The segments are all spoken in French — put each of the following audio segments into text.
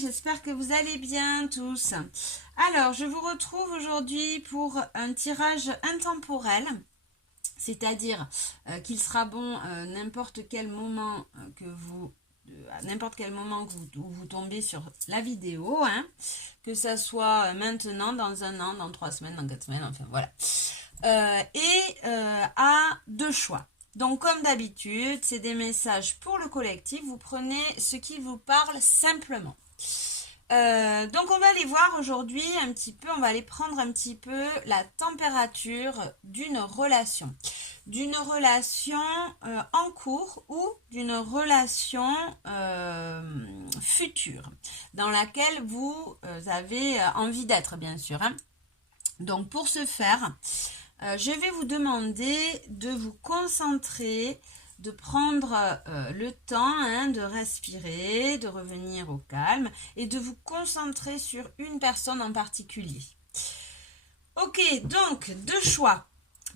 J'espère que vous allez bien tous. Alors, je vous retrouve aujourd'hui pour un tirage intemporel, c'est-à-dire qu'il sera bon n'importe quel moment à n'importe quel moment où vous tombez sur la vidéo, hein, que ça soit maintenant, dans un an, dans 3 semaines, dans 4 semaines, enfin voilà. À 2 choix. Donc comme d'habitude, c'est des messages pour le collectif, vous prenez ce qui vous parle simplement. Donc on va aller voir aujourd'hui un petit peu, on va aller prendre un petit peu la température d'une relation. D'une relation en cours ou d'une relation future, dans laquelle vous avez envie d'être, bien sûr, hein. Donc pour ce faire, je vais vous demander de vous concentrer, de prendre le temps, hein, de respirer, de revenir au calme et de vous concentrer sur une personne en particulier. Ok, donc 2 choix.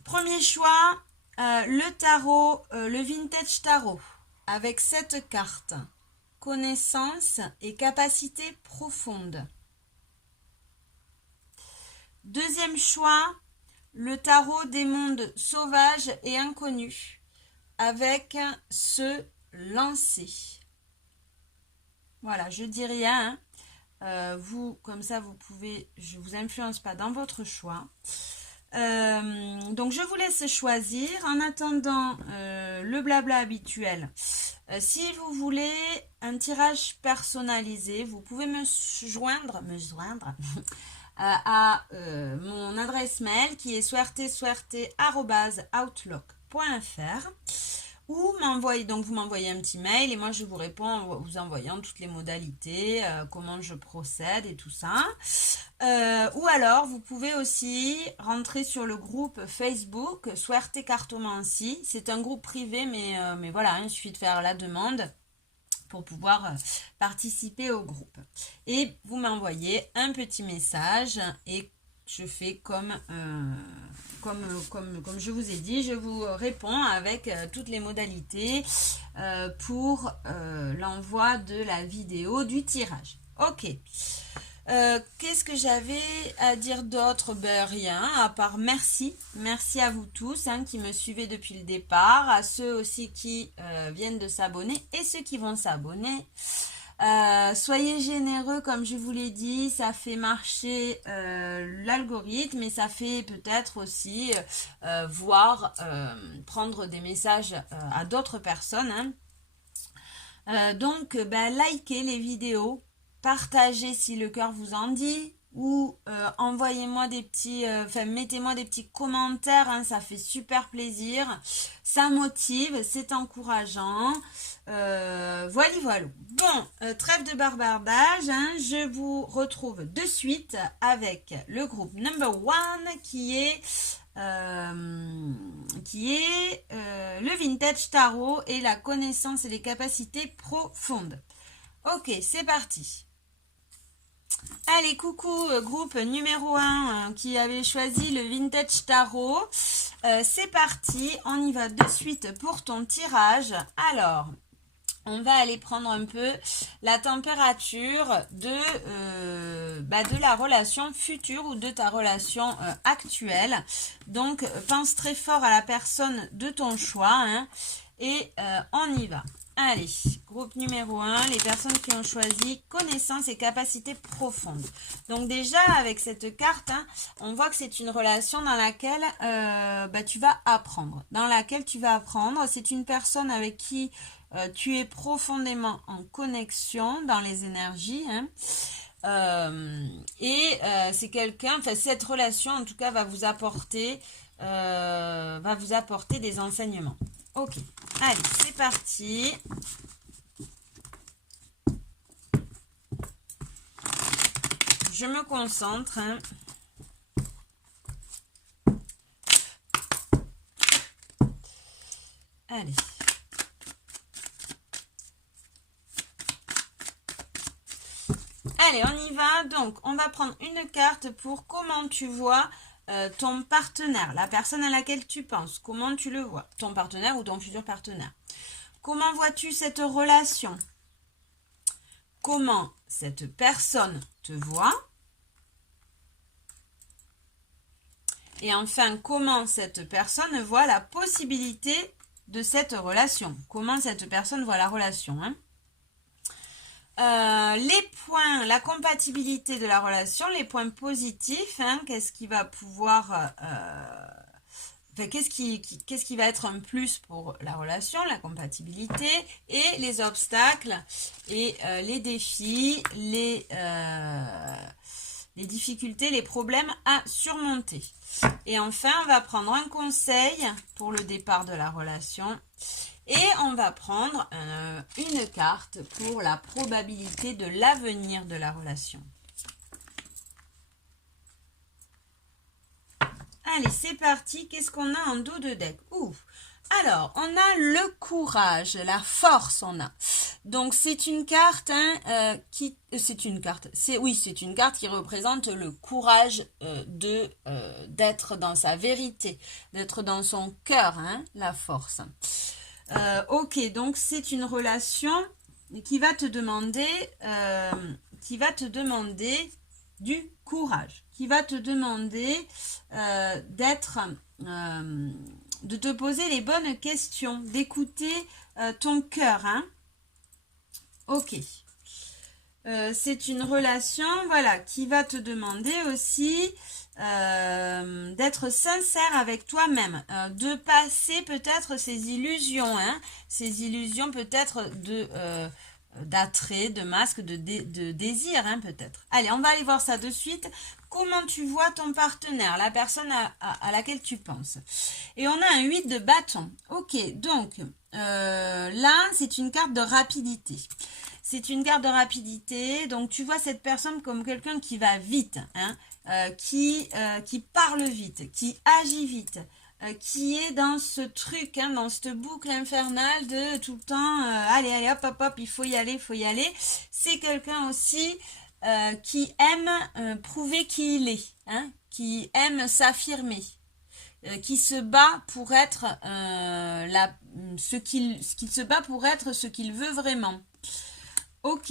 Premier choix, le tarot, le vintage tarot, avec cette carte, connaissance et capacité profonde. Deuxième choix, le tarot des mondes sauvages et inconnus, avec ce lancer. Voilà, je dis rien, hein. Vous, comme ça, vous pouvez, je ne vous influence pas dans votre choix. Donc, je vous laisse choisir. En attendant le blabla habituel, si vous voulez un tirage personnalisé, vous pouvez me joindre à mon adresse mail qui est suerte@outlook.fr ou vous m'envoyez un petit mail et moi je vous réponds en vous envoyant toutes les modalités, comment je procède et tout ça. Ou alors vous pouvez aussi rentrer sur le groupe Facebook Suerte Cartomancie. C'est un groupe privé mais voilà, hein, il suffit de faire la demande pour pouvoir participer au groupe. Et vous m'envoyez un petit message et je fais comme je vous ai dit, je vous réponds avec toutes les modalités pour l'envoi de la vidéo du tirage. Ok. Qu'est-ce que j'avais à dire d'autre? Ben rien, à part merci. Merci à vous tous, hein, qui me suivez depuis le départ, à ceux aussi qui viennent de s'abonner et ceux qui vont s'abonner. Soyez généreux, comme je vous l'ai dit, ça fait marcher l'algorithme et ça fait peut-être aussi prendre des messages à d'autres personnes, hein. Donc, likez les vidéos, partagez si le cœur vous en dit, ou envoyez-moi des petits, mettez-moi des petits commentaires, hein, ça fait super plaisir, ça motive, c'est encourageant. Voilà. Bon, trêve de bavardage, hein, je vous retrouve de suite avec le groupe number 1 qui est le vintage tarot et la connaissance et les capacités profondes. Ok, c'est parti. Allez, coucou, groupe numéro 1 qui avait choisi le vintage tarot. C'est parti, on y va de suite pour ton tirage. Alors, on va aller prendre un peu la température de la relation future ou de ta relation actuelle. Donc, pense très fort à la personne de ton choix, hein, et on y va. Allez, groupe numéro 1, les personnes qui ont choisi connaissance et capacité profonde. Donc déjà, avec cette carte, hein, on voit que c'est une relation dans laquelle tu vas apprendre. C'est une personne avec qui tu es profondément en connexion dans les énergies, hein. C'est quelqu'un, cette relation en tout cas va vous apporter des enseignements. Ok, allez, c'est parti. Je me concentre, hein. Allez. Allez, on y va. Donc, on va prendre une carte pour comment tu vois ton partenaire, la personne à laquelle tu penses, comment tu le vois, ton partenaire ou ton futur partenaire. Comment vois-tu cette relation? Comment cette personne te voit? Et enfin, comment cette personne voit la possibilité de cette relation? Comment cette personne voit la relation, hein? Les points, la compatibilité de la relation, les points positifs, hein, qu'est-ce qui va pouvoir... Enfin, qu'est-ce qui va être un plus pour la relation, la compatibilité, et les obstacles, et les défis, les difficultés, les problèmes à surmonter. Et enfin, on va prendre un conseil pour le départ de la relation. Et on va prendre une carte pour la probabilité de l'avenir de la relation. Allez, c'est parti. Qu'est-ce qu'on a en dos de deck? Ouf. Alors, on a le courage, la force, on a. Donc, c'est une carte c'est une carte. C'est une carte qui représente le courage d'être dans sa vérité, d'être dans son cœur, hein, la force. Ok, donc c'est une relation qui va te demander du courage, qui va te demander de te poser les bonnes questions, d'écouter ton cœur, hein. Ok. C'est une relation, voilà, qui va te demander aussi d'être sincère avec toi-même, de passer peut-être ces illusions, hein, ces illusions peut-être d'attrait, de masque, de désir, hein, peut-être. Allez, on va aller voir ça de suite. Comment tu vois ton partenaire, la personne à laquelle tu penses. Et on a un 8 de bâton. Ok, donc là, c'est une carte de rapidité. C'est une carte de rapidité, donc tu vois cette personne comme quelqu'un qui va vite, hein, qui parle vite, qui agit vite, qui est dans ce truc, hein, dans cette boucle infernale de tout le temps, allez, allez, hop, hop, hop, il faut y aller, il faut y aller. C'est quelqu'un aussi qui aime prouver qui il est, hein, qui aime s'affirmer, qui se bat pour être qui se bat pour être ce qu'il veut vraiment. Ok.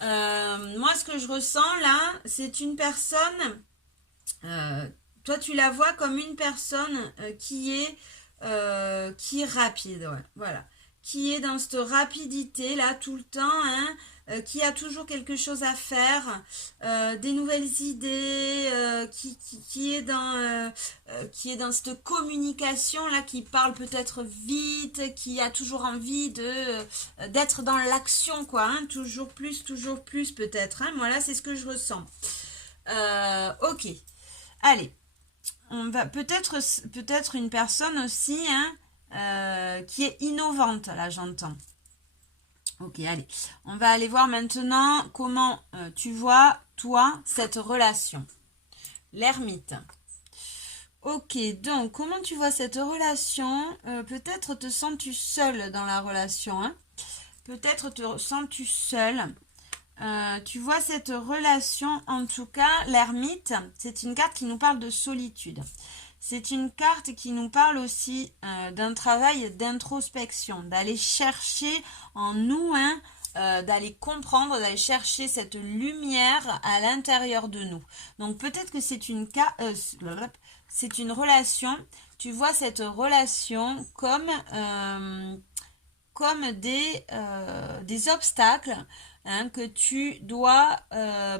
Moi, ce que je ressens là, c'est une personne. Toi, tu la vois comme une personne qui est rapide. Ouais, voilà. Qui est dans cette rapidité là tout le temps, hein, qui a toujours quelque chose à faire, des nouvelles idées, qui est dans cette communication là, qui parle peut-être vite, qui a toujours envie d'être dans l'action, quoi, hein, toujours plus peut-être, hein, moi là c'est ce que je ressens. Ok, allez, on va peut-être une personne aussi, hein, qui est innovante, là j'entends. Ok, allez, on va aller voir maintenant comment tu vois, toi, cette relation. L'ermite. Ok, donc, comment tu vois cette relation? Peut-être te sens-tu seul dans la relation, hein? Peut-être te sens-tu seul. Tu vois cette relation, en tout cas, l'ermite, c'est une carte qui nous parle de solitude. C'est une carte qui nous parle aussi d'un travail d'introspection, d'aller chercher en nous, hein, d'aller comprendre, d'aller chercher cette lumière à l'intérieur de nous. Donc peut-être que c'est une relation, tu vois cette relation comme des obstacles, hein, que tu dois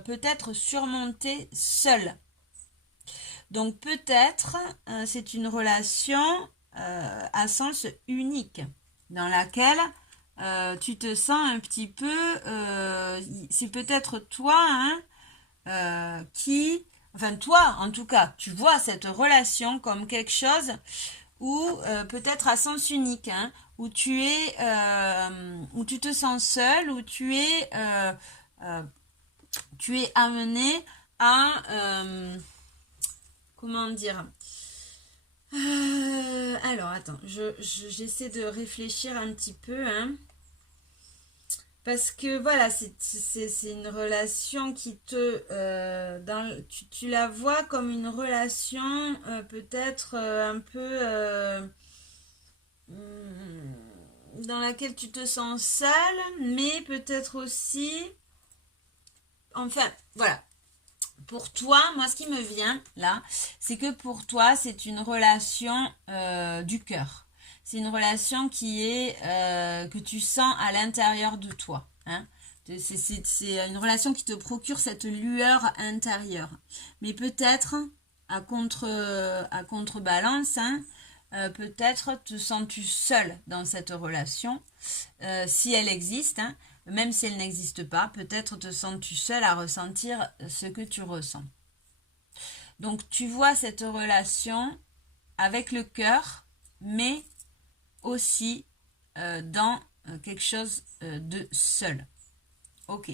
peut-être surmonter seul. Donc peut-être c'est une relation à sens unique dans laquelle tu te sens un petit peu, c'est peut-être toi, hein, enfin toi en tout cas, tu vois cette relation comme quelque chose où peut-être à sens unique, hein, où tu te sens seul, où tu es amené à comment dire, alors attends, j'essaie de réfléchir un petit peu, hein. Parce que voilà, c'est une relation qui te... tu la vois comme une relation peut-être un peu... dans laquelle tu te sens seule, mais peut-être aussi... Enfin, voilà. Pour toi, moi, ce qui me vient là, c'est que pour toi, c'est une relation du cœur. C'est une relation qui est que tu sens à l'intérieur de toi. Hein. C'est une relation qui te procure cette lueur intérieure. Mais peut-être à contrebalance, hein, peut-être te sens-tu seul dans cette relation, si elle existe. Hein, même si elle n'existe pas, peut-être te sens-tu seul à ressentir ce que tu ressens. Donc tu vois cette relation avec le cœur, mais aussi dans quelque chose de seul. Ok.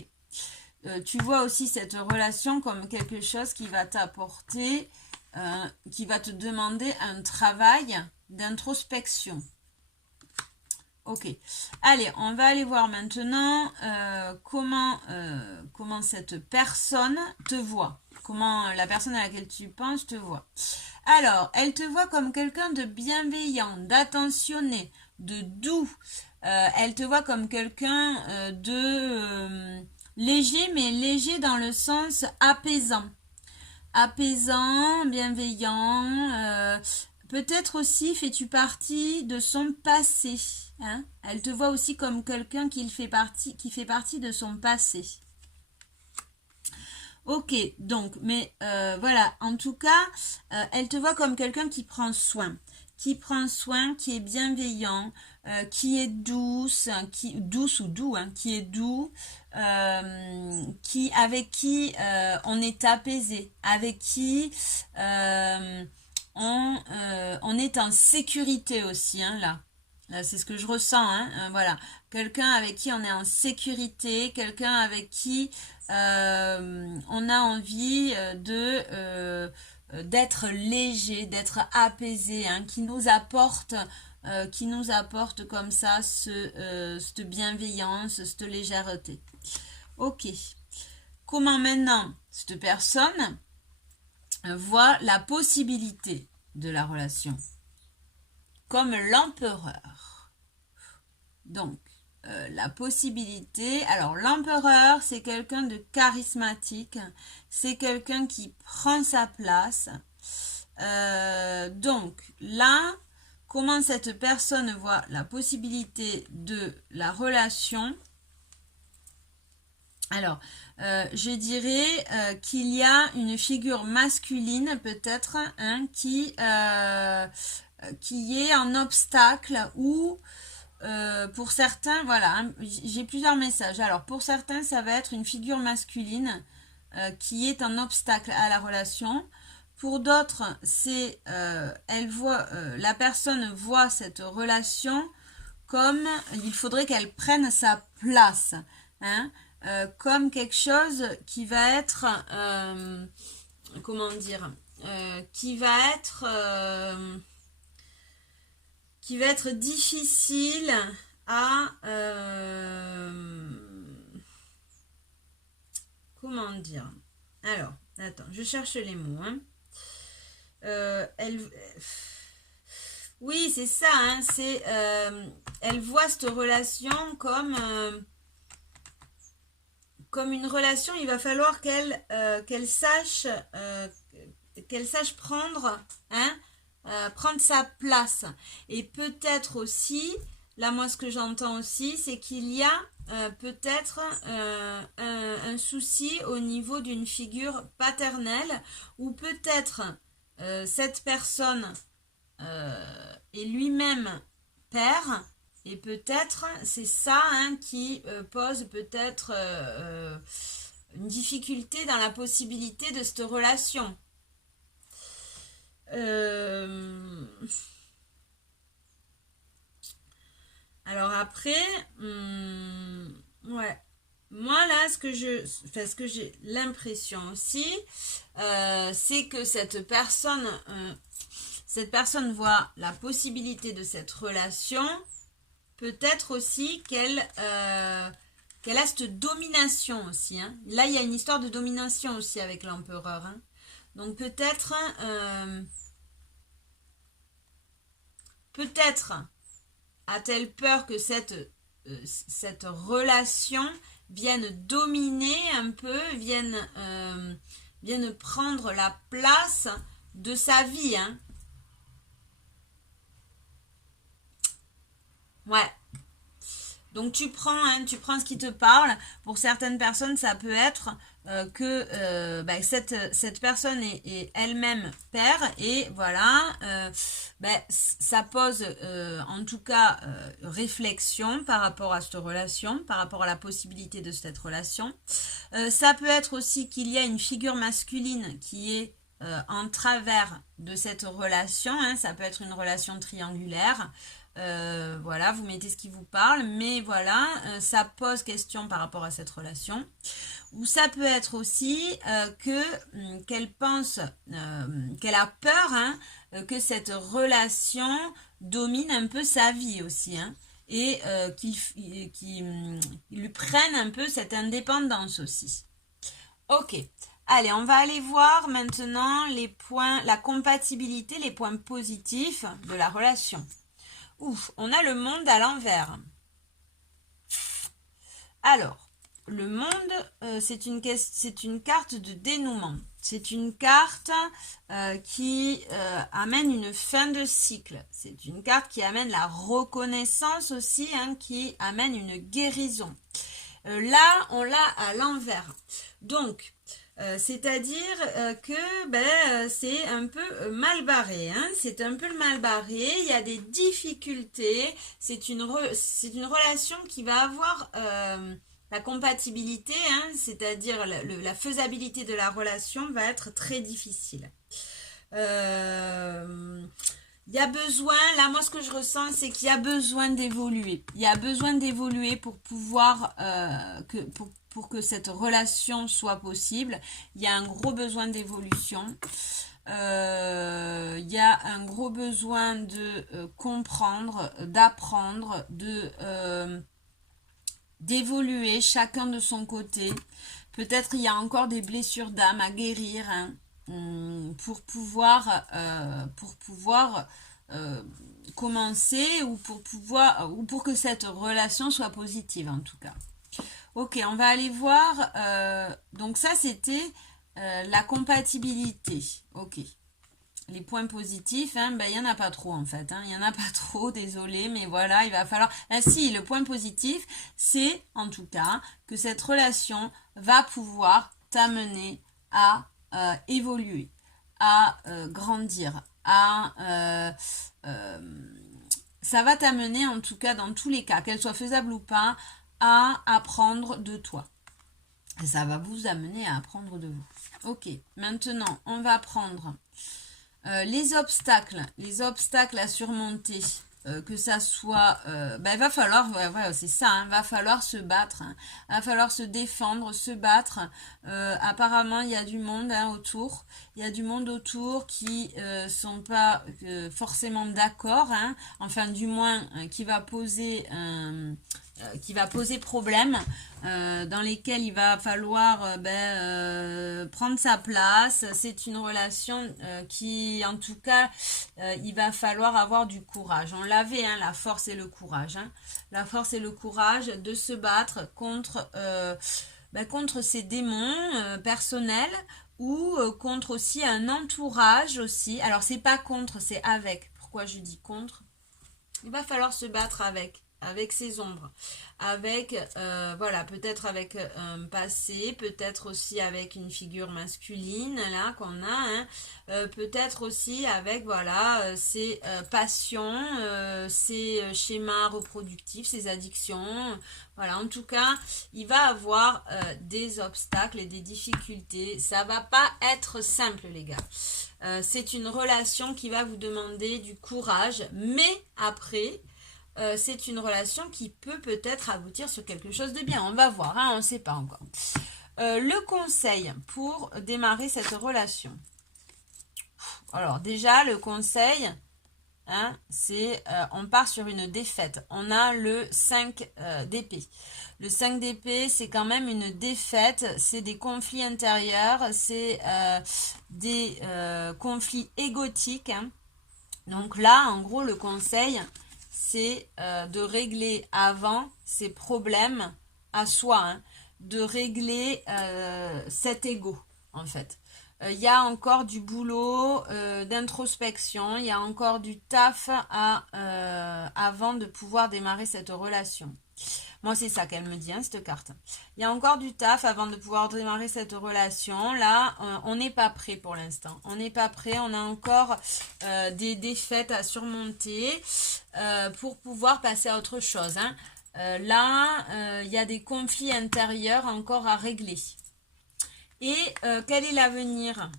Tu vois aussi cette relation comme quelque chose qui va t'apporter, qui va te demander un travail d'introspection. Ok, allez, on va aller voir maintenant comment cette personne te voit, comment la personne à laquelle tu penses te voit. Alors, elle te voit comme quelqu'un de bienveillant, d'attentionné, de doux. Elle te voit comme quelqu'un de léger, mais léger dans le sens apaisant. Apaisant, bienveillant, peut-être aussi fais-tu partie de son passé. Hein? Elle te voit aussi comme quelqu'un qui fait partie de son passé. Ok, donc, mais voilà, en tout cas, elle te voit comme quelqu'un qui prend soin, qui est bienveillant, qui est douce, douce ou doux, hein, qui est doux, avec qui on est apaisé, avec qui on est en sécurité aussi, hein, là. C'est ce que je ressens, hein, voilà. Quelqu'un avec qui on est en sécurité, quelqu'un avec qui on a envie d'être léger, d'être apaisé, hein, qui nous apporte comme ça cette bienveillance, cette légèreté. Ok. Comment maintenant cette personne voit la possibilité de la relation comme l'empereur. Donc, la possibilité. Alors, l'empereur, c'est quelqu'un de charismatique. C'est quelqu'un qui prend sa place. Donc, là, comment cette personne voit la possibilité de la relation? Alors, je dirais qu'il y a une figure masculine, peut-être, hein, qui est un obstacle ou pour certains, voilà, hein, j'ai plusieurs messages. Alors, pour certains, ça va être une figure masculine qui est un obstacle à la relation. Pour d'autres, c'est la personne voit cette relation comme il faudrait qu'elle prenne sa place, hein, comme quelque chose qui va être, comment dire, qui va être difficile à comment dire. Alors, attends, je cherche les mots. Hein. Oui, c'est ça. Hein, elle voit cette relation comme une relation. Il va falloir qu'elle sache prendre, hein, prendre sa place. Et peut-être aussi, là moi ce que j'entends aussi, c'est qu'il y a peut-être un souci au niveau d'une figure paternelle, ou peut-être cette personne est lui-même père, et peut-être c'est ça, hein, qui pose peut-être une difficulté dans la possibilité de cette relation. Alors après, ouais. Moi là, ce que j'ai l'impression aussi, c'est que cette personne voit la possibilité de cette relation. Peut-être aussi qu'elle a cette domination aussi. Hein. Là, il y a une histoire de domination aussi avec l'empereur. Hein. Donc peut-être a-t-elle peur que cette relation vienne dominer un peu, vienne prendre la place de sa vie. Hein. Ouais. Donc tu prends ce qui te parle. Pour certaines personnes, ça peut être que cette personne est elle-même père et voilà, ça pose en tout cas réflexion par rapport à cette relation, par rapport à la possibilité de cette relation. Ça peut être aussi qu'il y a une figure masculine qui est en travers de cette relation. Hein, ça peut être une relation triangulaire. Voilà, vous mettez ce qui vous parle, mais voilà, ça pose question par rapport à cette relation. Ou ça peut être aussi qu'elle pense, qu'elle a peur hein, que cette relation domine un peu sa vie aussi, hein, et qu'il lui prenne un peu cette indépendance aussi. Ok. Allez, on va aller voir maintenant les points, la compatibilité, les points positifs de la relation. Ouf, on a le monde à l'envers. Alors, le monde, c'est une carte de dénouement. C'est une carte qui amène une fin de cycle. C'est une carte qui amène la reconnaissance aussi, hein, qui amène une guérison. Là, on l'a à l'envers. Donc, c'est-à-dire que c'est un peu mal barré, hein, c'est un peu mal barré, il y a des difficultés, c'est une relation qui va avoir la compatibilité, hein, c'est-à-dire la faisabilité de la relation va être très difficile. Il y a besoin, là moi ce que je ressens c'est qu'il y a besoin d'évoluer. Il y a besoin d'évoluer pour pouvoir, pour que cette relation soit possible. Il y a un gros besoin d'évolution. Il y a un gros besoin de comprendre, d'apprendre, d'évoluer chacun de son côté. Peut-être il y a encore des blessures d'âme à guérir, hein. Pour pouvoir commencer ou pour que cette relation soit positive en tout cas. Ok, on va aller voir. Donc ça c'était la compatibilité. Ok. Les points positifs, hein, il n'y en a pas trop en fait. Hein, il n'y en a pas trop, désolé, mais voilà, il va falloir... si, le point positif, c'est en tout cas que cette relation va pouvoir t'amener à évoluer, à grandir, ça va t'amener en tout cas dans tous les cas, qu'elle soit faisable ou pas, à apprendre de toi. Et ça va vous amener à apprendre de vous. Ok, maintenant on va prendre les obstacles à surmonter. Que ça soit, il va falloir, c'est ça, hein, va falloir se battre, hein, va falloir se défendre, se battre. Apparemment, il y a du monde hein, autour, il y a du monde autour qui sont pas forcément d'accord, hein, enfin du moins qui va poser problème, dans lesquels il va falloir prendre sa place. C'est une relation qui, en tout cas, il va falloir avoir du courage. On l'avait, hein, la force et le courage. Hein. La force et le courage de se battre contre ces démons personnels ou contre aussi un entourage aussi. Alors, c'est pas contre, c'est avec. Pourquoi je dis contre? Il va falloir se battre avec ses ombres, avec peut-être avec un passé, peut-être aussi avec une figure masculine là qu'on a, hein, peut-être aussi avec ses passions, ses schémas reproductifs, ses addictions. Voilà, en tout cas, il va avoir des obstacles et des difficultés. Ça va pas être simple, les gars. C'est une relation qui va vous demander du courage, mais après, c'est une relation qui peut-être aboutir sur quelque chose de bien. On va voir, hein, on ne sait pas encore. Le conseil pour démarrer cette relation. Alors déjà, le conseil, hein, on part sur une défaite. On a le 5 d'épée. Le 5 d'épée, c'est quand même une défaite, c'est des conflits intérieurs, c'est des conflits égotiques, hein. Donc là, en gros, le conseil, c'est de régler avant ces problèmes à soi, hein, de régler cet ego, en fait. Il y a encore du boulot d'introspection, il y a encore du taf avant de pouvoir démarrer cette relation. Moi, c'est ça qu'elle me dit, hein, cette carte. Il y a encore du taf avant de pouvoir démarrer cette relation. Là, on n'est pas prêt pour l'instant. On n'est pas prêt. On a encore des défaites à surmonter pour pouvoir passer à autre chose, hein. Là, il y a des conflits intérieurs encore à régler. Et quel est l'avenir?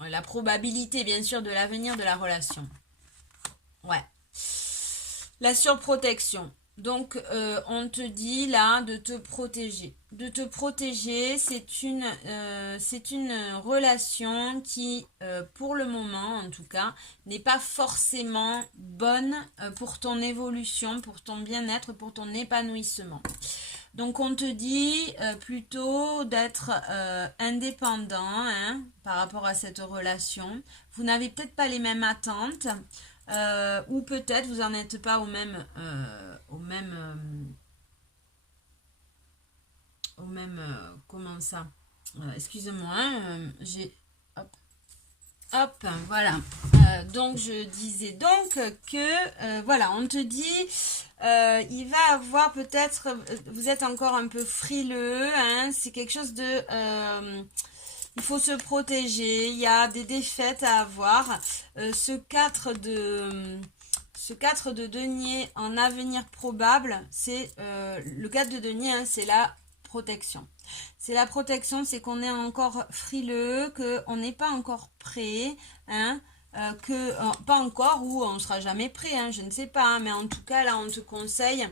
La probabilité, bien sûr, de l'avenir de la relation. Ouais. La surprotection. Donc, on te dit là de te protéger. De te protéger, c'est une relation qui, pour le moment en tout cas, n'est pas forcément bonne pour ton évolution, pour ton bien-être, pour ton épanouissement. Donc, on te dit plutôt d'être indépendant, hein, par rapport à cette relation. Vous n'avez peut-être pas les mêmes attentes. Ou peut-être vous n'en êtes pas au même comment ça, excusez-moi, hein, j'ai hop, voilà. Donc je disais donc que voilà, on te dit il va avoir peut-être, vous êtes encore un peu frileux, hein, c'est quelque chose de il faut se protéger, il y a des défaites à avoir. Ce 4 de denier en avenir probable, c'est le 4 de denier, hein, c'est la protection. C'est la protection, c'est qu'on est encore frileux, qu'on n'est pas encore prêt, hein, pas encore, ou on ne sera jamais prêt, hein, je ne sais pas, hein, mais en tout cas là on te conseille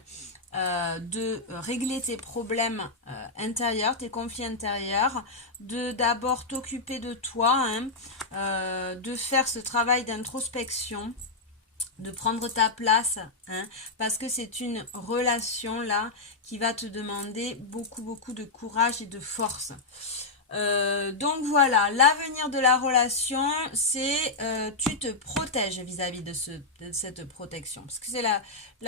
de régler tes problèmes intérieurs, tes conflits intérieurs, de d'abord t'occuper de toi, hein, de faire ce travail d'introspection, de prendre ta place, hein, parce que c'est une relation là qui va te demander beaucoup de courage et de force. Donc voilà, l'avenir de la relation, c'est tu te protèges vis-à-vis de cette protection. Parce que c'est là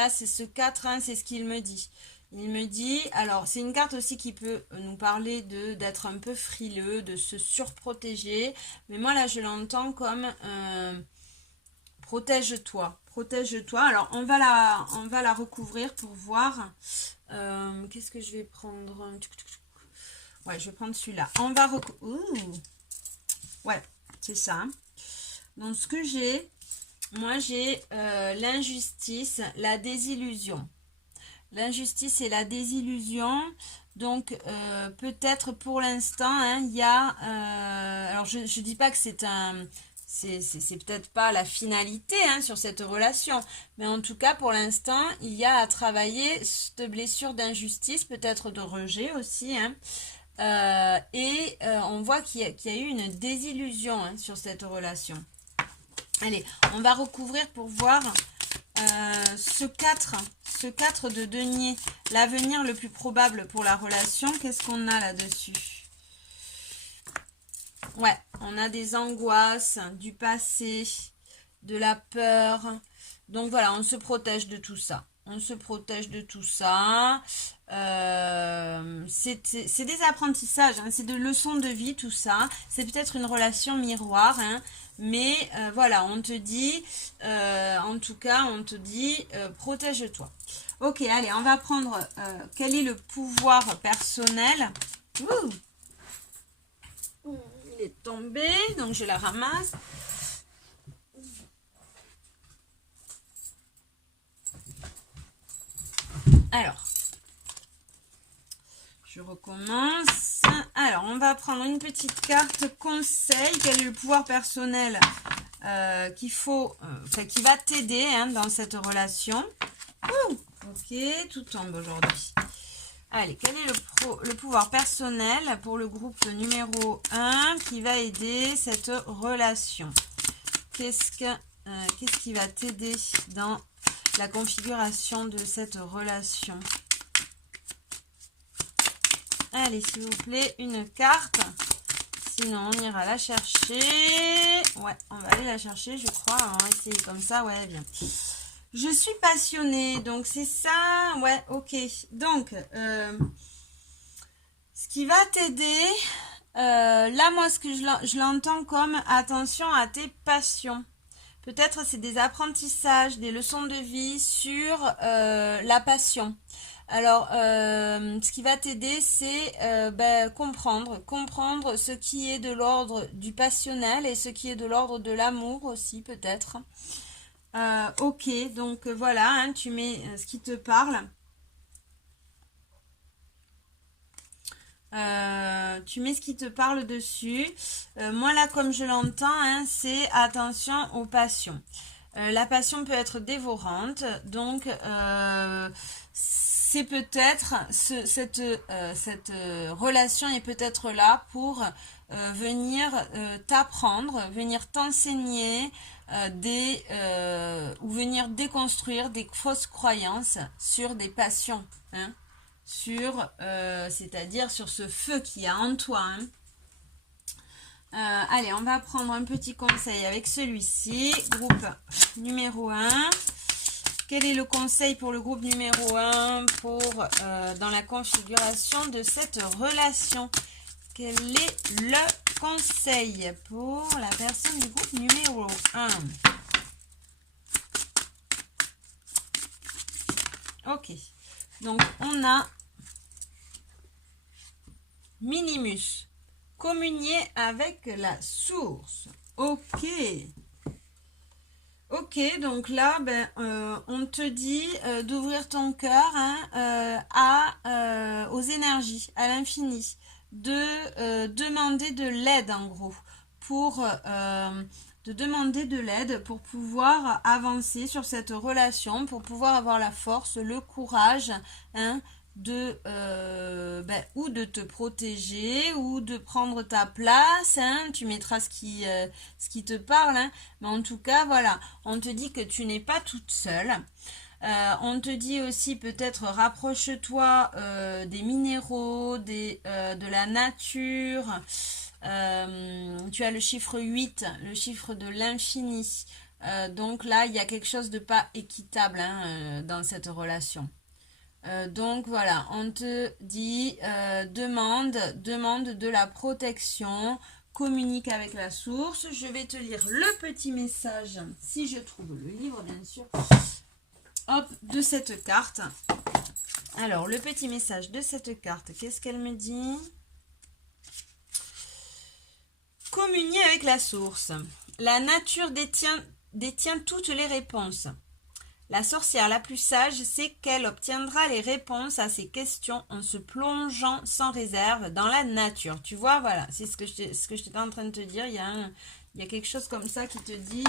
c'est ce 4, hein, c'est ce qu'il me dit. Il me dit, alors c'est une carte aussi qui peut nous parler d'être un peu frileux, de se surprotéger. Mais moi là je l'entends comme protège-toi, protège-toi. Alors on va la recouvrir pour voir. Qu'est-ce que je vais prendre? Ouais, je vais prendre celui-là. On va ouais, c'est ça. Donc, ce que j'ai, moi, j'ai l'injustice, la désillusion. L'injustice et la désillusion. Donc, peut-être pour l'instant, hein, il y a... alors, je ne dis pas que c'est peut-être pas la finalité, hein, sur cette relation, mais en tout cas pour l'instant il y a à travailler cette blessure d'injustice, peut-être de rejet aussi, hein. On voit qu'il y a eu une désillusion, hein, sur cette relation. Allez, on va recouvrir pour voir ce 4 de denier, l'avenir le plus probable pour la relation. Qu'est-ce qu'on a là-dessus? Ouais, on a des angoisses, du passé, de la peur. Donc voilà, on se protège de tout ça. On se protège de tout ça. C'est des apprentissages, hein, c'est des leçons de vie, tout ça. C'est peut-être une relation miroir, hein, mais voilà, on te dit, en tout cas, on te dit, protège-toi. Ok, allez, on va prendre quel est le pouvoir personnel. Ouh, il est tombé, donc je la ramasse. Alors, je recommence. Alors, on va prendre une petite carte conseil. Quel est le pouvoir personnel qui va t'aider, hein, dans cette relation? Ouh, ok, tout tombe aujourd'hui. Allez, quel est le pouvoir personnel pour le groupe numéro 1 qui va aider cette relation? Qu'est-ce que qu'est-ce qui va t'aider dans la configuration de cette relation? Allez, s'il vous plaît, une carte. Sinon, on ira la chercher. Ouais, on va aller la chercher, je crois. On va essayer comme ça. Ouais, bien. Je suis passionnée, donc c'est ça. Ouais, ok. Donc, ce qui va t'aider, là, moi, ce que je l'entends comme attention à tes passions. Peut-être c'est des apprentissages, des leçons de vie sur la passion. Alors, ce qui va t'aider, c'est comprendre ce qui est de l'ordre du passionnel et ce qui est de l'ordre de l'amour aussi, peut-être. Ok, donc voilà, hein, tu mets ce qui te parle. Tu mets ce qui te parle dessus. Moi là, comme je l'entends, hein, c'est attention aux passions. La passion peut être dévorante, donc c'est peut-être cette relation est peut-être là pour venir t'apprendre, venir t'enseigner ou venir déconstruire des fausses croyances sur des passions, hein, c'est-à-dire sur ce feu qu'il y a en toi, hein. Allez, on va prendre un petit conseil avec celui-ci. Groupe numéro 1. Quel est le conseil pour le groupe numéro 1 dans la configuration de cette relation? Quel est le conseil pour la personne du groupe numéro 1? Ok. Donc, on a Minimus. Communier avec la source. Ok. Ok, donc là, on te dit d'ouvrir ton cœur, hein, aux énergies, à l'infini, de demander de l'aide en gros, de demander de l'aide pour pouvoir avancer sur cette relation, pour pouvoir avoir la force, le courage, hein, ou de te protéger ou de prendre ta place, hein, tu mettras ce qui te parle, hein, mais en tout cas voilà, on te dit que tu n'es pas toute seule. On te dit aussi peut-être rapproche-toi des minéraux, de la nature. Tu as le chiffre 8, le chiffre de l'infini. Donc là, il y a quelque chose de pas équitable, hein, dans cette relation. Donc voilà, on te dit demande de la protection, communique avec la source. Je vais te lire le petit message, si je trouve le livre bien sûr, hop, de cette carte. Alors, le petit message de cette carte, qu'est-ce qu'elle me dit? Communier avec la source. La nature détient toutes les réponses. La sorcière la plus sage sait qu'elle obtiendra les réponses à ces questions en se plongeant sans réserve dans la nature. Tu vois, voilà, c'est ce que j'étais en train de te dire. Il y a quelque chose comme ça qui te dit,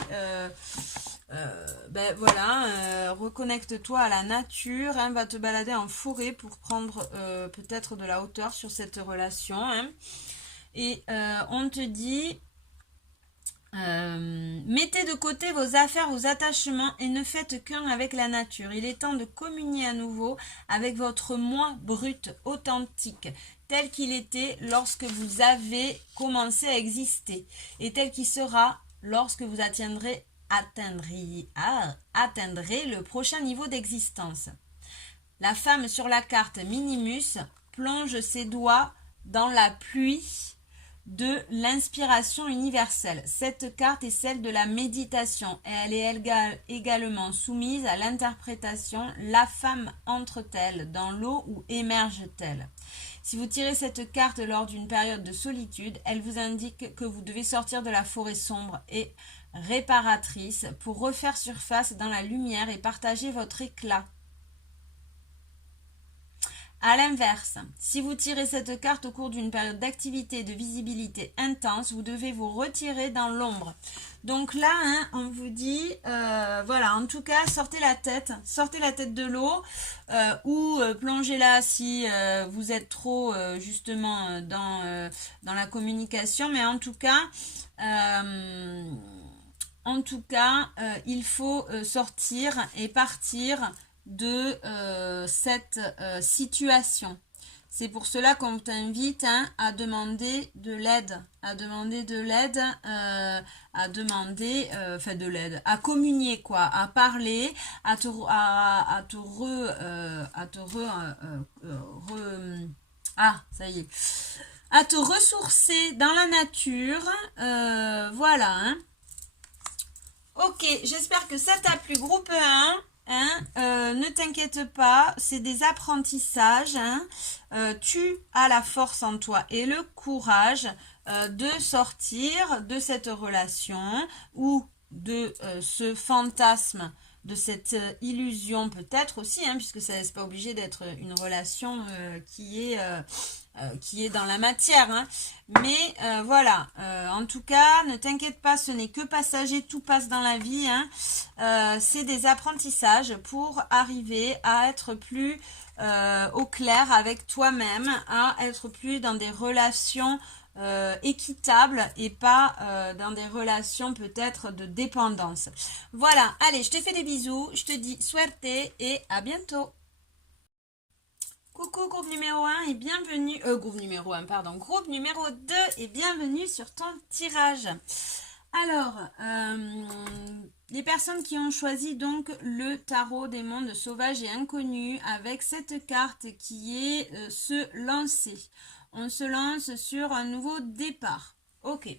reconnecte-toi à la nature, hein, va te balader en forêt pour prendre peut-être de la hauteur sur cette relation. Hein. Et on te dit... mettez de côté vos affaires, vos attachements et ne faites qu'un avec la nature. Il est temps de communier à nouveau avec votre moi brut, authentique, tel qu'il était lorsque vous avez commencé à exister et tel qu'il sera lorsque vous atteindrez le prochain niveau d'existence. La femme sur la carte Minimus plonge ses doigts dans la pluie de l'inspiration universelle. Cette carte est celle de la méditation et elle est également soumise à l'interprétation. La femme entre-t-elle dans l'eau ou émerge-t-elle? Si vous tirez cette carte lors d'une période de solitude, elle vous indique que vous devez sortir de la forêt sombre et réparatrice pour refaire surface dans la lumière et partager votre éclat. A l'inverse, si vous tirez cette carte au cours d'une période d'activité et de visibilité intense, vous devez vous retirer dans l'ombre. Donc là, hein, on vous dit, voilà, en tout cas, sortez la tête de l'eau ou plongez-la si vous êtes trop justement dans la communication. Mais en tout cas, En tout cas, il faut sortir et partir de cette situation. C'est pour cela qu'on t'invite à demander de l'aide, à demander de l'aide, enfin de l'aide, à communier quoi, à parler, à te ça y est, à te ressourcer dans la nature, voilà. Hein. Ok, j'espère que ça t'a plu, groupe 1. Ne t'inquiète pas, c'est des apprentissages. Tu as la force en toi et le courage de sortir de cette relation ou de ce fantasme, de cette illusion peut-être aussi, puisque ça n'est pas obligé d'être une relation qui est dans la matière. Mais voilà, en tout cas, ne t'inquiète pas, ce n'est que passager, tout passe dans la vie. C'est des apprentissages pour arriver à être plus au clair avec toi-même, à être plus dans des relations équitables et pas dans des relations peut-être de dépendance. Voilà, allez, je te fais des bisous, je te dis suerte et à bientôt. Coucou groupe numéro 1 et bienvenue, groupe numéro 1, pardon, groupe numéro 2 et bienvenue sur ton tirage. Alors, les personnes qui ont choisi donc le tarot des mondes sauvages et inconnus avec cette carte qui est se lancer. On se lance sur un nouveau départ. Ok,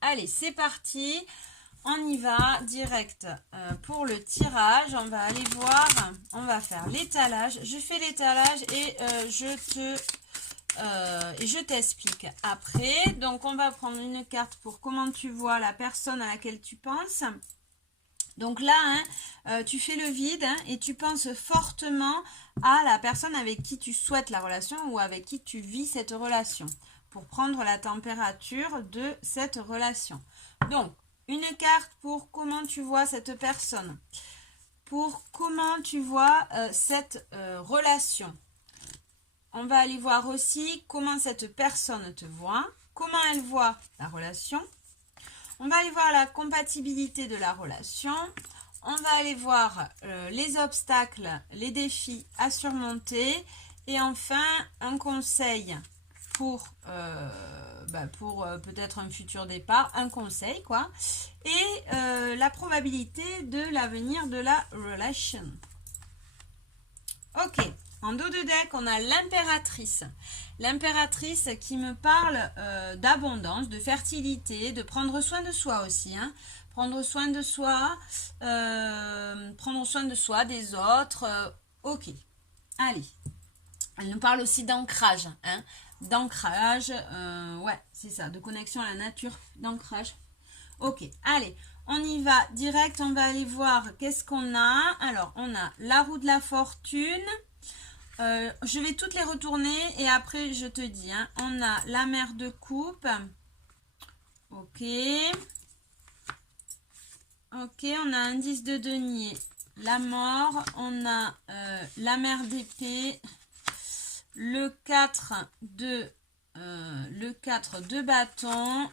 allez, c'est parti. On y va direct pour le tirage. On va aller voir, on va faire l'étalage. Je fais l'étalage et je t'explique après. Donc, on va prendre une carte pour comment tu vois la personne à laquelle tu penses. Donc là, tu fais le vide et tu penses fortement à la personne avec qui tu souhaites la relation ou avec qui tu vis cette relation pour prendre la température de cette relation. Donc, une carte pour comment tu vois cette personne, pour comment tu vois cette relation. On va aller voir aussi comment cette personne te voit, comment elle voit la relation. On va aller voir la compatibilité de la relation. On va aller voir les obstacles, les défis à surmonter. Et enfin, un conseil pour peut-être un futur départ, un conseil quoi. Et la probabilité de l'avenir de la relation. Ok. En dos de deck, on a l'impératrice. L'impératrice qui me parle d'abondance, de fertilité, de prendre soin de soi aussi. Prendre soin de soi, des autres. Ok. Allez. Elle nous parle aussi d'ancrage. D'ancrage, ouais, c'est ça, de connexion à la nature, d'ancrage. Ok, allez. On y va direct, on va aller voir qu'est-ce qu'on a. Alors, on a la roue de la fortune. Je vais toutes les retourner et après je te dis. On a la mère de coupe. Ok. Ok, on a un 10 de denier. La mort. On a la mère d'épée. Le 4 de bâton.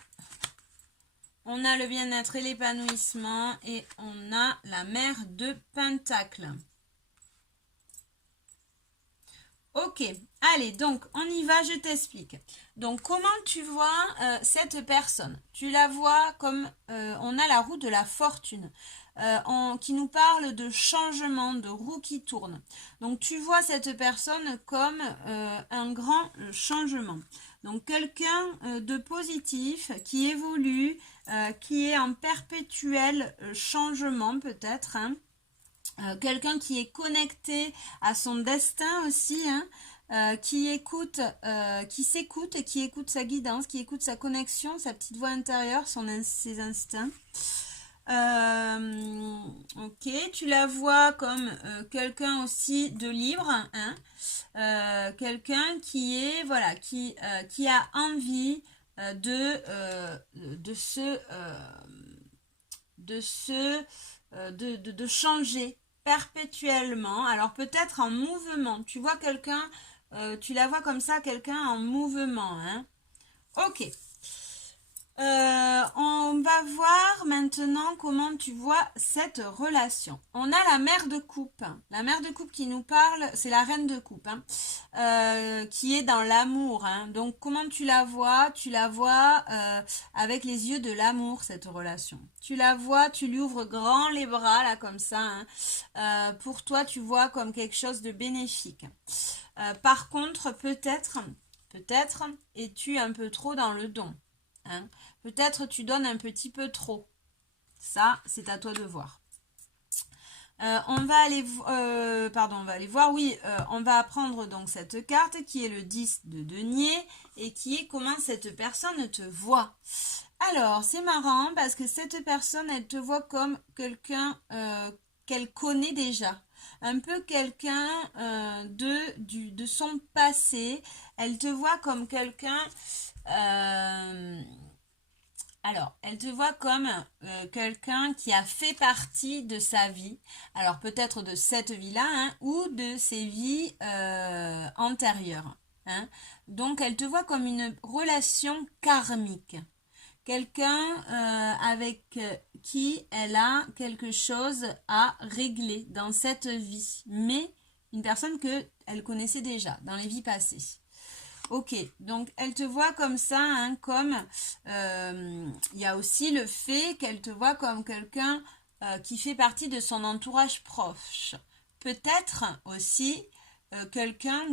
On a le bien-être et l'épanouissement. Et on a la mère de pentacle. Ok, allez, donc on y va, je t'explique. Donc comment tu vois cette personne? Tu la vois comme, on a la roue de la fortune qui nous parle de changement, de roue qui tourne. Donc tu vois cette personne comme un grand changement. Donc quelqu'un de positif qui évolue, qui est en perpétuel changement peut-être, quelqu'un qui est connecté à son destin aussi, qui écoute, qui s'écoute, qui écoute sa guidance, qui écoute sa connexion, sa petite voix intérieure, ses instincts. Ok, tu la vois comme quelqu'un aussi de libre, quelqu'un qui est, voilà, qui a envie de changer perpétuellement. Alors peut-être en mouvement. Tu vois quelqu'un, tu la vois comme ça, quelqu'un en mouvement. Ok. On va voir maintenant comment tu vois cette relation. On a la mère de coupe. La mère de coupe qui nous parle, c'est la reine de coupe, hein, qui est dans l'amour. Hein. Donc comment tu la vois? Tu la vois avec les yeux de l'amour, cette relation. Tu la vois, tu lui ouvres grand les bras, là, comme ça. Hein. Pour toi, tu vois comme quelque chose de bénéfique. Par contre, peut-être, es-tu un peu trop dans le don. Hein. Peut-être tu donnes un petit peu trop. Ça, c'est à toi de voir. On va aller voir, oui, on va apprendre donc cette carte qui est le 10 de denier et qui est comment cette personne te voit. Alors, c'est marrant parce que cette personne, elle te voit comme quelqu'un qu'elle connaît déjà. Un peu quelqu'un de son passé. Elle te voit comme quelqu'un... alors, elle te voit comme quelqu'un qui a fait partie de sa vie. Alors, peut-être de cette vie-là, hein, ou de ses vies antérieures. Hein. Donc, elle te voit comme une relation karmique. Quelqu'un avec qui elle a quelque chose à régler dans cette vie. Mais une personne qu'elle connaissait déjà dans les vies passées. Ok, donc elle te voit comme ça, hein, comme il y a aussi le fait qu'elle te voit comme quelqu'un qui fait partie de son entourage proche. Peut-être aussi quelqu'un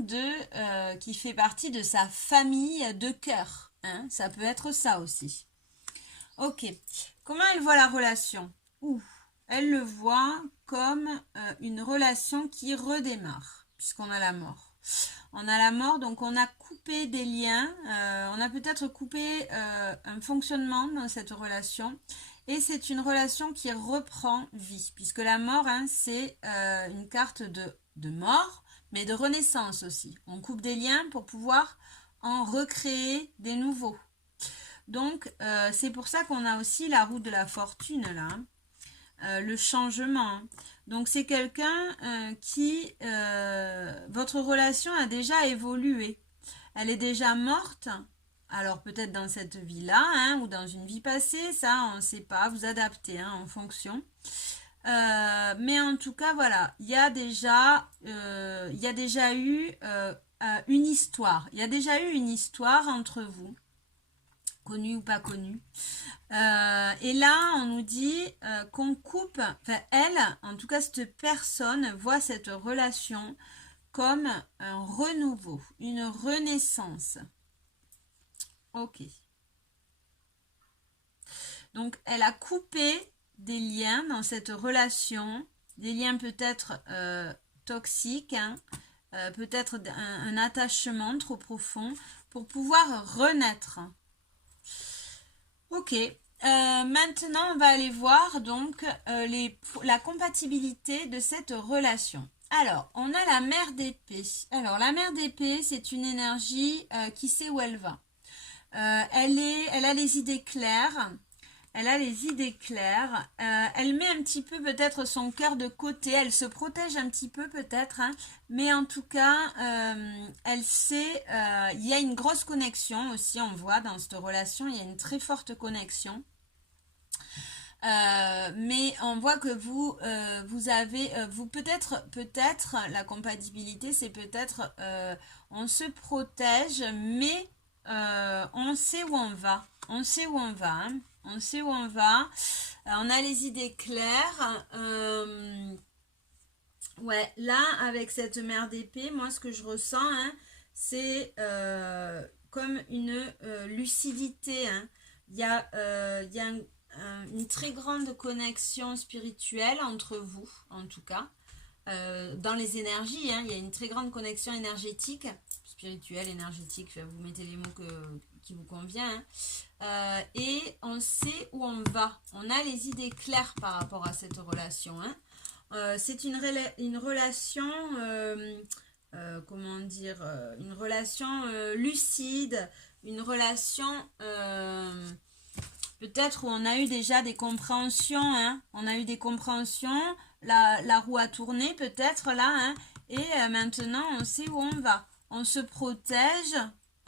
qui fait partie de sa famille de cœur. Hein, ça peut être ça aussi. Ok, comment elle voit la relation? Elle le voit comme une relation qui redémarre, puisqu'on a la mort. On a la mort, donc on a coupé des liens, on a peut-être coupé un fonctionnement dans cette relation. Et c'est une relation qui reprend vie, puisque la mort, hein, c'est une carte de mort, mais de renaissance aussi. On coupe des liens pour pouvoir en recréer des nouveaux. Donc, c'est pour ça qu'on a aussi la roue de la fortune, là. Le changement. Donc, c'est quelqu'un qui... votre relation a déjà évolué. Elle est déjà morte. Alors, peut-être dans cette vie-là, hein, ou dans une vie passée, ça, on ne sait pas. Vous adaptez hein, en fonction. Mais en tout cas, voilà. Il y a déjà eu une histoire. Il y a déjà eu une histoire entre vous. Connu ou pas connu. Et là, on nous dit qu'on coupe, enfin elle, en tout cas cette personne, voit cette relation comme un renouveau, une renaissance. Ok. Donc, elle a coupé des liens dans cette relation, des liens peut-être toxiques, hein, peut-être un attachement trop profond, pour pouvoir renaître. Ok, maintenant on va aller voir donc la compatibilité de cette relation. Alors, on a la mère d'épée. Alors, la mère d'épée, c'est une énergie qui sait où elle va. Elle a les idées claires. Elle a les idées claires. Elle met un petit peu peut-être son cœur de côté. Elle se protège un petit peu peut-être. Hein, mais en tout cas, elle sait... il y a une grosse connexion aussi, on voit dans cette relation. Il y a une très forte connexion. Mais on voit que vous avez... peut-être la compatibilité, c'est peut-être... on se protège, mais on sait où on va. On sait où on va. Hein. On sait où on va. On a les idées claires. Ouais, là, avec cette mère d'épée, moi, ce que je ressens, hein, c'est comme une lucidité. Hein. Il y a une très grande connexion spirituelle entre vous, en tout cas. Dans les énergies, hein, il y a une très grande connexion énergétique, spirituelle, énergétique, vous mettez les mots qui vous convient. Hein. Et on sait où on va. On a les idées claires par rapport à cette relation. Hein. C'est une relation, comment dire, une relation lucide, une relation peut-être où on a eu déjà des compréhensions. Hein. On a eu des compréhensions, la roue a tourné peut-être là, hein, et maintenant on sait où on va. On se protège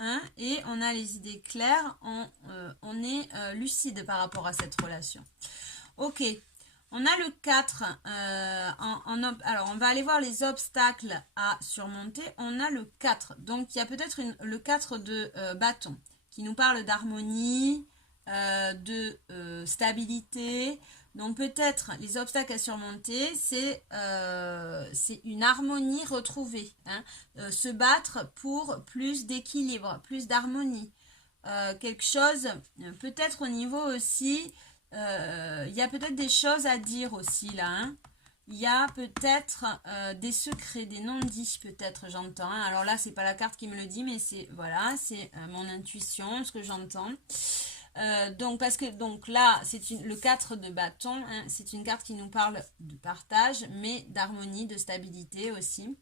hein, et on a les idées claires, on est lucide par rapport à cette relation. Ok, on a le 4, alors on va aller voir les obstacles à surmonter. On a le 4, donc il y a peut-être le 4 de bâton qui nous parle d'harmonie, de stabilité. Donc peut-être les obstacles à surmonter, c'est une harmonie retrouvée, hein, se battre pour plus d'équilibre, plus d'harmonie. Quelque chose, peut-être au niveau aussi, il y a peut-être des choses à dire aussi là, hein. Il y a peut-être des secrets, des non-dits peut-être, j'entends, hein. Alors là, c'est pas la carte qui me le dit, mais c'est voilà, c'est mon intuition, ce que j'entends. Donc là, c'est le 4 de bâton, hein, c'est une carte qui nous parle de partage, mais d'harmonie, de stabilité aussi.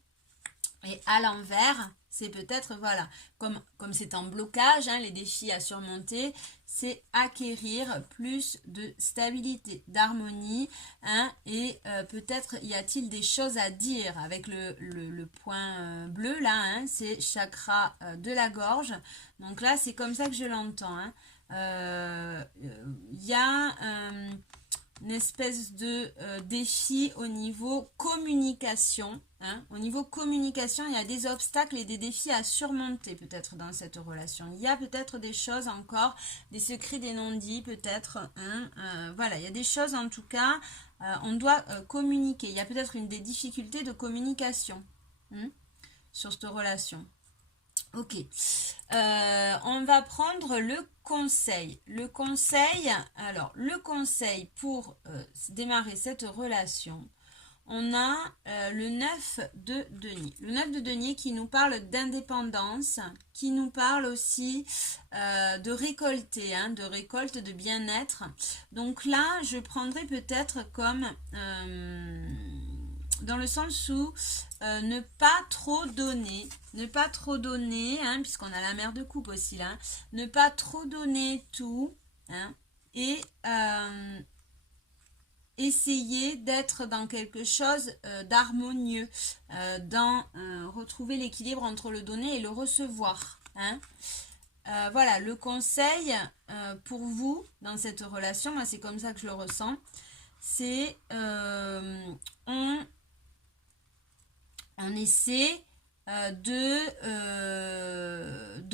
Et à l'envers, c'est peut-être, voilà, comme c'est en blocage, hein, les défis à surmonter, c'est acquérir plus de stabilité, d'harmonie, hein, et peut-être y a-t-il des choses à dire avec le point bleu, là, hein, c'est chakra de la gorge. Donc là, c'est comme ça que je l'entends, hein. Y a une espèce de défi au niveau communication, hein. Au niveau communication, il y a des obstacles et des défis à surmonter peut-être dans cette relation. Il y a peut-être des choses encore, des secrets, des non-dits peut-être, hein. Voilà, il y a des choses en tout cas, on doit communiquer. Il y a peut-être des difficultés de communication, hein, sur cette relation. Ok, on va prendre le conseil. Le conseil pour démarrer cette relation, on a le 9 de denier. Le 9 de denier qui nous parle d'indépendance, qui nous parle aussi de récolter, hein, de récolte, de bien-être. Donc là, je prendrais peut-être comme... dans le sens où ne pas trop donner, hein, puisqu'on a la mère de coupe aussi là, ne pas trop donner tout, hein, et essayer d'être dans quelque chose d'harmonieux, dans retrouver l'équilibre entre le donner et le recevoir, hein. Voilà, le conseil pour vous dans cette relation, moi c'est comme ça que je le ressens, c'est on essaie de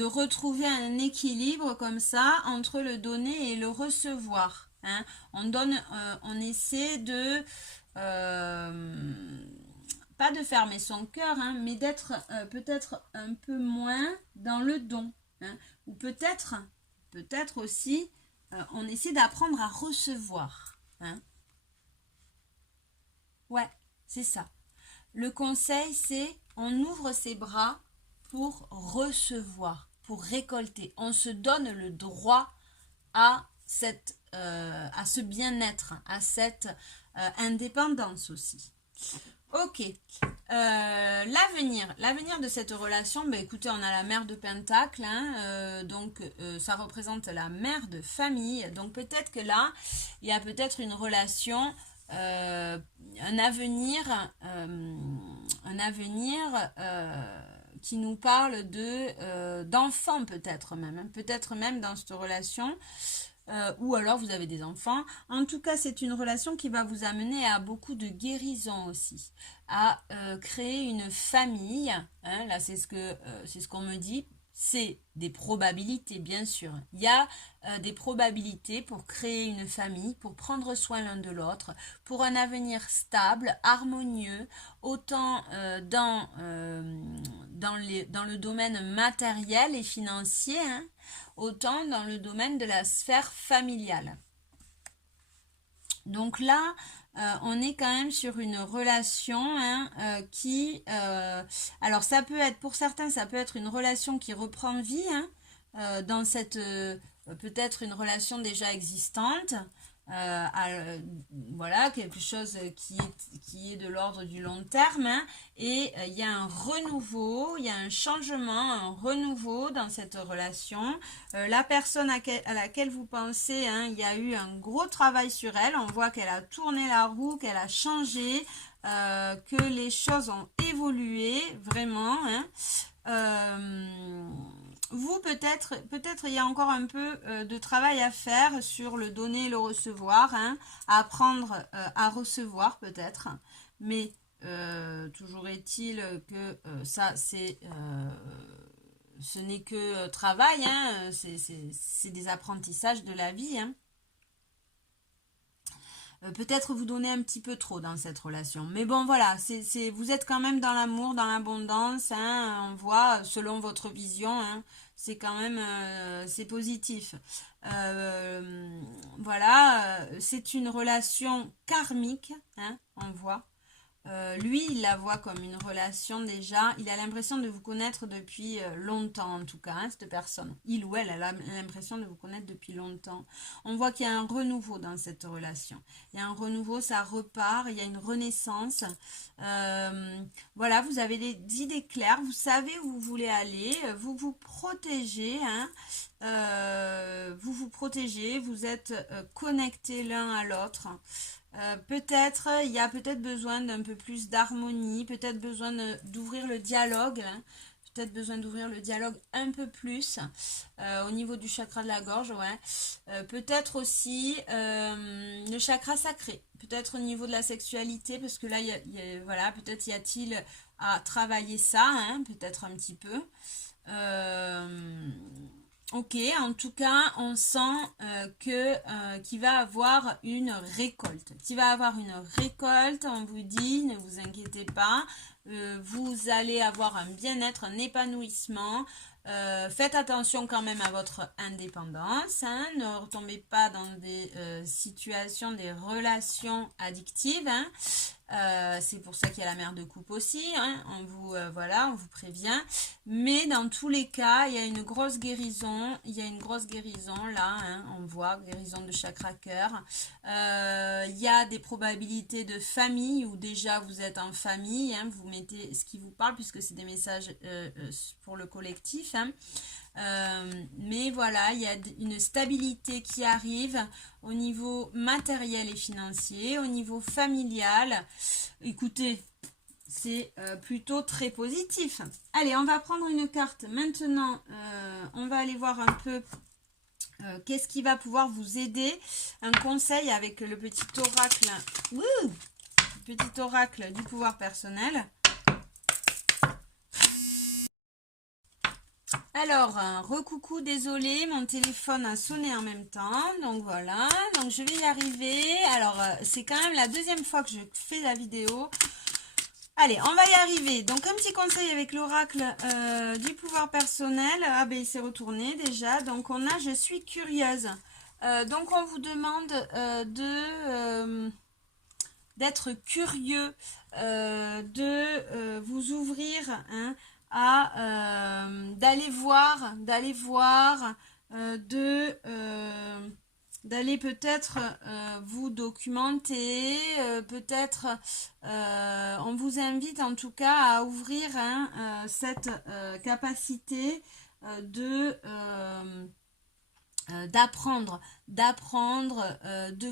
retrouver un équilibre comme ça entre le donner et le recevoir, hein. On essaie de pas de fermer son cœur, hein, mais d'être peut-être un peu moins dans le don, hein, ou peut-être aussi on essaie d'apprendre à recevoir, hein. Ouais, c'est ça. Le conseil, c'est on ouvre ses bras pour recevoir, pour récolter. On se donne le droit à ce bien-être, à cette indépendance aussi. Ok. L'avenir de cette relation, bah, écoutez, on a la mère de Pentacle, hein, donc ça représente la mère de famille. Donc peut-être que là, il y a peut-être une relation... un avenir qui nous parle d'enfants peut-être même, hein, peut-être même dans cette relation, ou alors vous avez des enfants. En tout cas, c'est une relation qui va vous amener à beaucoup de guérison aussi, à créer une famille, hein, là c'est ce qu'on me dit. C'est des probabilités, bien sûr. Il y a des probabilités pour créer une famille, pour prendre soin l'un de l'autre, pour un avenir stable, harmonieux, autant dans le domaine matériel et financier, hein, autant dans le domaine de la sphère familiale. Donc là, on est quand même sur une relation, hein, qui... alors ça peut être, pour certains, ça peut être une relation qui reprend vie, hein, dans cette... peut-être une relation déjà existante. Voilà, quelque chose qui est de l'ordre du long terme, hein, et il y a un renouveau, il y a un changement, un renouveau dans cette relation. La personne à laquelle vous pensez, hein, il y a eu un gros travail sur elle, on voit qu'elle a tourné la roue, qu'elle a changé, que les choses ont évolué vraiment, hein. vous, peut-être il y a encore un peu de travail à faire sur le donner et le recevoir, hein, à apprendre à recevoir peut-être, mais toujours est-il que ça, ce n'est que travail, hein, c'est des apprentissages de la vie, hein. Peut-être vous donner un petit peu trop dans cette relation. Mais bon, voilà, vous êtes quand même dans l'amour, dans l'abondance, hein, on voit, selon votre vision, hein, c'est quand même, c'est positif. Voilà, c'est une relation karmique, hein, on voit. Lui, il la voit comme une relation déjà. Il a l'impression de vous connaître depuis longtemps, en tout cas, hein, cette personne. Il ou elle a l'impression de vous connaître depuis longtemps. On voit qu'il y a un renouveau dans cette relation. Il y a un renouveau, ça repart, il y a une renaissance. Voilà, vous avez des idées claires, vous savez où vous voulez aller, vous vous protégez, hein, vous vous protégez, vous êtes connectés l'un à l'autre. Peut-être, il y a peut-être besoin d'un peu plus d'harmonie, peut-être besoin d'ouvrir le dialogue, hein, peut-être besoin d'ouvrir le dialogue un peu plus au niveau du chakra de la gorge, ouais. Peut-être aussi le chakra sacré, peut-être au niveau de la sexualité, parce que là, voilà, peut-être y a-t-il à travailler ça, hein, peut-être un petit peu. Ok, en tout cas, on sent qu'il va avoir une récolte. Qu'il va avoir une récolte, on vous dit, ne vous inquiétez pas. Vous allez avoir un bien-être, un épanouissement. Faites attention quand même à votre indépendance, hein. Ne retombez pas dans des situations, des relations addictives, hein. C'est pour ça qu'il y a la mère de coupe aussi, hein. Voilà, on vous prévient. Mais dans tous les cas, il y a une grosse guérison. Il y a une grosse guérison là, hein, on voit, guérison de chakra cœur. Il y a des probabilités de famille où déjà vous êtes en famille, hein, vous mettez ce qui vous parle puisque c'est des messages pour le collectif, hein. Mais voilà, il y a une stabilité qui arrive au niveau matériel et financier, au niveau familial. Écoutez, c'est plutôt très positif. Allez, on va prendre une carte. Maintenant, on va aller voir un peu qu'est-ce qui va pouvoir vous aider. Un conseil avec le petit oracle. Wouh, le petit oracle du pouvoir personnel. Alors, recoucou, désolé, mon téléphone a sonné en même temps, donc voilà, donc je vais y arriver. Alors, c'est quand même la deuxième fois que je fais la vidéo. Allez, on va y arriver. Donc, un petit conseil avec l'oracle du pouvoir personnel. Ah ben, il s'est retourné déjà. Donc, on a « Je suis curieuse ». Donc, on vous demande d'être curieux, de vous ouvrir, hein, à d'aller voir, d'aller peut-être vous documenter, peut-être on vous invite en tout cas à ouvrir, hein, cette capacité de d'apprendre, de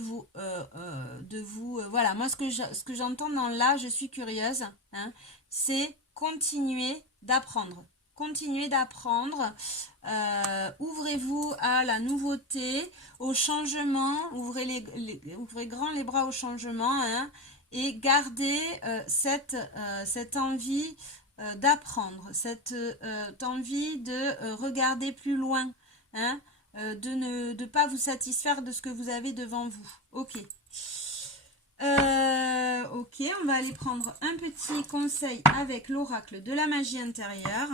vous voilà, moi ce que j'entends dans là, je suis curieuse, hein, c'est continuer d'apprendre. Continuez d'apprendre, ouvrez-vous à la nouveauté, au changement, ouvrez grand les bras au changement, hein, et gardez cette envie d'apprendre, cette envie de regarder plus loin, hein, de ne pas vous satisfaire de ce que vous avez devant vous. Ok. Ok, on va aller prendre un petit conseil avec l'oracle de la magie intérieure.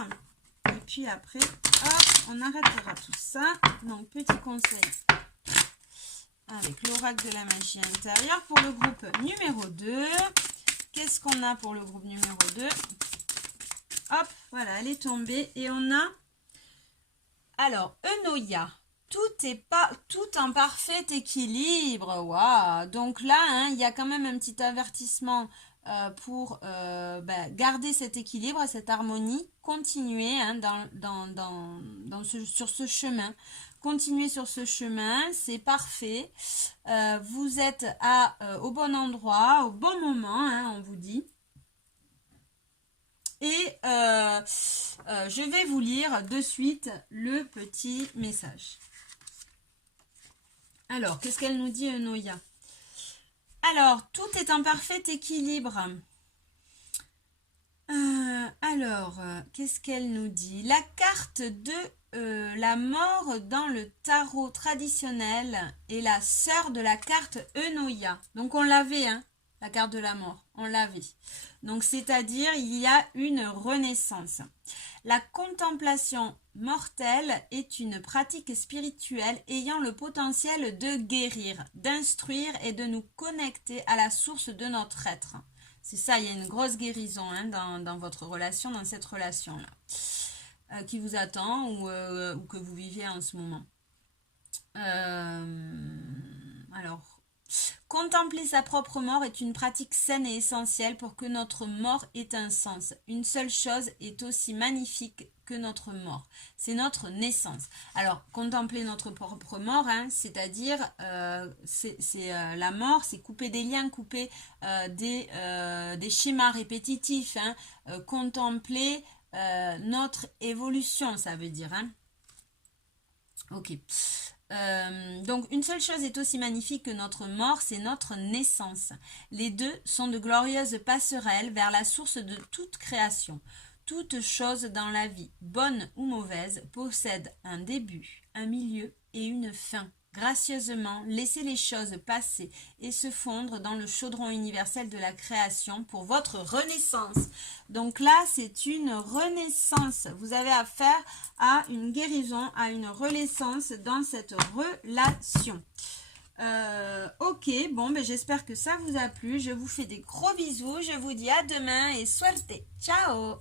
Et puis après, hop, on arrêtera tout ça. Donc, petit conseil avec l'oracle de la magie intérieure pour le groupe numéro 2. Qu'est-ce qu'on a pour le groupe numéro 2? Hop, voilà, elle est tombée. Et on a, alors, Eunoia. Tout en parfait équilibre. Waouh. Donc là, hein, il y a quand même un petit avertissement pour garder cet équilibre, cette harmonie. Continuer, hein, sur ce chemin. Continuez sur ce chemin, c'est parfait. Vous êtes au bon endroit, au bon moment, hein, on vous dit. Et je vais vous lire de suite le petit message. Alors, qu'est-ce qu'elle nous dit, Noya? Alors, tout est en parfait équilibre. Qu'est-ce qu'elle nous dit? La carte de la mort dans le tarot traditionnel est la sœur de la carte Eunoia. Donc, on l'avait, hein, la carte de la mort. On l'avait. Donc, c'est-à-dire, il y a une renaissance. La contemplation mortelle est une pratique spirituelle ayant le potentiel de guérir, d'instruire et de nous connecter à la source de notre être. C'est ça, il y a une grosse guérison hein, dans votre relation, dans cette relation-là, qui vous attend ou que vous vivez en ce moment. Alors, contempler sa propre mort est une pratique saine et essentielle pour que notre mort ait un sens. Une seule chose est aussi magnifique que notre mort, c'est notre naissance. Alors, contempler notre propre mort, hein, c'est-à-dire, la mort, c'est couper des liens, couper des schémas répétitifs, hein, contempler notre évolution, ça veut dire. Hein. Ok. Donc une seule chose est aussi magnifique que notre mort, c'est notre naissance. Les deux sont de glorieuses passerelles vers la source de toute création. Toute chose dans la vie, bonne ou mauvaise, possède un début, un milieu et une fin. Gracieusement, laissez les choses passer et se fondre dans le chaudron universel de la création pour votre renaissance. Donc là, c'est une renaissance. Vous avez affaire à une guérison, à une renaissance dans cette relation. Ok, bon, ben j'espère que ça vous a plu. Je vous fais des gros bisous. Je vous dis à demain et suerte. Ciao!